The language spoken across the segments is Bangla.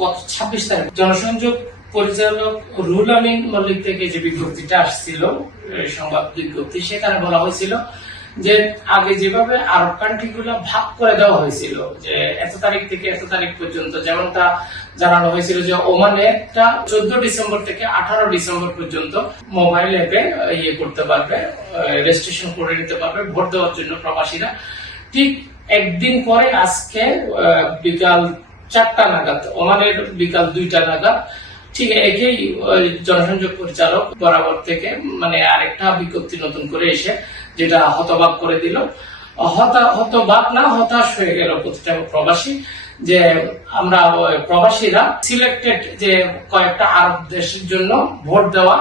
গত ছাব্বিশ তারিখ। জনসংযোগ পরিচালক রুল আমিন মল্লিক থেকে যে বিজ্ঞপ্তিটা আসছিল সংবাদ বিজ্ঞপ্তি, সেখানে বলা হয়েছিল যে আগে যেভাবে আরব কান্ট্রি গুলো ভাগ করে দেওয়া হয়েছিল, যে এত তারিখ থেকে এত তারিখ পর্যন্ত, যেমনটা জানানো হয়েছিল যে ওমানে একটা চোদ্দ ডিসেম্বর থেকে আঠারো ডিসেম্বর পর্যন্ত মোবাইল অ্যাপে ইয়ে করতে পারবে রেজিস্ট্রেশন করে নিতে পারবে, ভোট দেওয়ার জন্য প্রবাসীরা। ঠিক একদিন পরে আজকে বিকাল চারটা নাগাদ, ওমানের বিকাল দুইটা নাগাদ। ঠিক একই জনসংযোগ পরিচালক বরাবর থেকে মানে আরেকটা বিজ্ঞপ্তি নতুন করে এসে যেটা হতবাক করে দিল। হতা, হতবাক না, হতাশ হয়ে গেল প্রতিটা প্রবাসী যে আমরা প্রবাসীরা সিলেক্টেড যে কয়েকটা আরব দেশের জন্য ভোট দেওয়া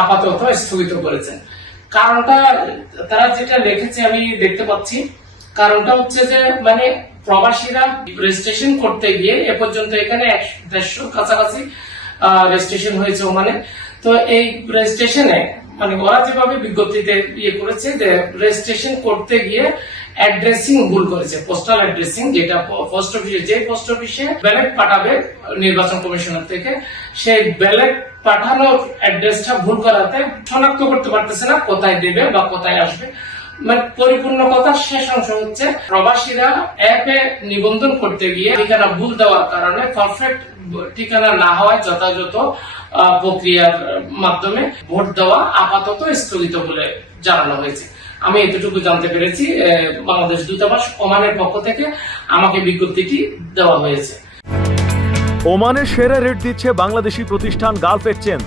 আপাতত স্থগিত করেছেন। কারণটা, তারা যেটা লিখেছে আমি দেখতে পাচ্ছি। কারণটা হচ্ছে যে মানে প্রবাসীরা রেজিস্ট্রেশন করতে গিয়ে এ পর্যন্ত এখানে দেড়শো কাছাকাছি রেজিস্ট্রেশন হয়েছে ওমানে। তো এই রেজিস্ট্রেশনে মানে ওরা যেভাবে বিজ্ঞপ্তিতে ইয়ে করেছে যে রেজিস্ট্রেশন করতে গিয়ে অ্যাড্রেসিং ভুল করেছে পোস্টাল অ্যাড্রেসিং যেটা পোস্ট অফিসে যে পোস্ট অফিসে ব্যালট পাঠাবে নির্বাচন কমিশনার থেকে, সেই ব্যালট পাঠানোর অ্যাড্রেসটা ভুল করাতে শনাক্ত করতে পারতেছে না, কোথায় দেবে বা কোথায় আসবে। মানে পরিপূর্ণ কথা শেষ অংশ হচ্ছে, প্রবাসীরা অ্যাপে নিবন্ধন করতে গিয়ে ঠিকানা ভুল দেওয়ার কারণে পারফেক্ট ঠিকানা না হওয়ায় যথাযথ প্রক্রিয়ার মাধ্যমে ভোট দেওয়া আপাতত স্থগিত বলে জানানো হয়েছে। আমি এতটুকু জানতে পেরেছি বাংলাদেশ দূতাবাস ওমানের পক্ষ থেকে আমাকে বিজ্ঞপ্তিটি দেওয়া হয়েছে। ওমানের সেরা রেট দিচ্ছে বাংলাদেশি প্রতিষ্ঠান গালফ এক্সচেঞ্জ।